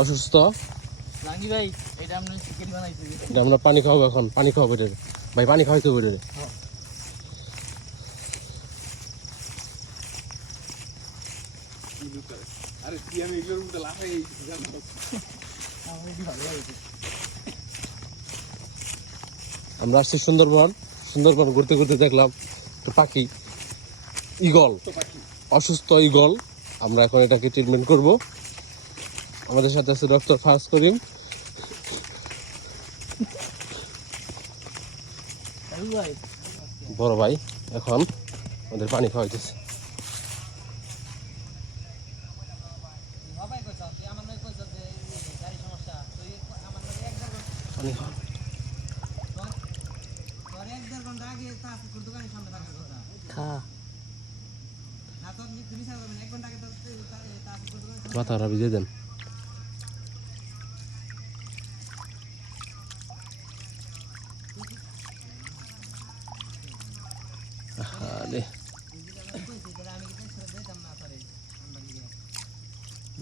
অসুস্থ। রাঙ্গি ভাই এটা আমরা চিকেন বানাইছি। এটা আমরা পানি খাওয়াবো এখন, পানি খাওয়াবো এটা ভাই, পানি খাওয়াইতে হবে এটা। আরে কি আমি এগুলোর মধ্যে লাফাই জানো আমার এটি ভালো লাগছে। আমরা আসছি সুন্দরবন, সুন্দরবন ঘুরতে ঘুরতে দেখলাম তো পাখি, ঈগল, অসুস্থ ঈগল। আমরা এখন এটাকে ট্রিটমেন্ট করব। আমাদের সাথে আছে ডক্টর ফারহাস করিম। ভাই বড় ভাই এখন আমাদের পানি খাওয়াইতেছে। বাবাই কইছ কি আমার নয় কইছ যে গাড়ি সমস্যা তো আমার লাগে 1.5 ঘন্টা তোর 1.5 ঘন্টা আগে তাস দোকানের সামনে থাকার কথা। হ্যাঁ না তো তুমি সারা 1 ঘন্টা আগে তো তাস দোকানের মাথাটা ভিজে দেন।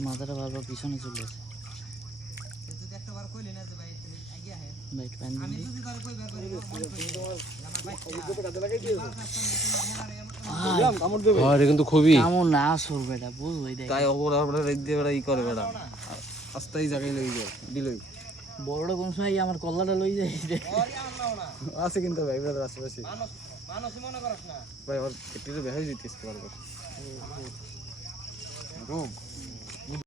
মাথাটা বারবার পিছনে চলে আসে। কিন্তু খুবই কেমন না আসল বেটা বুঝবো তাই ওপর আমরা রেড দিয়ে বেড়া ই করে বেড়া আস্তাই জায়গায় লই যায় দিলই বড়টা কোন সময় আমার কল্লাটা লই যায় আছে কিন্তু ভাই ব্রাদার আশেপাশে মানুষ মনে করছ না ভাই ওর একটু বেহাই দিতেছ পারবে রোগ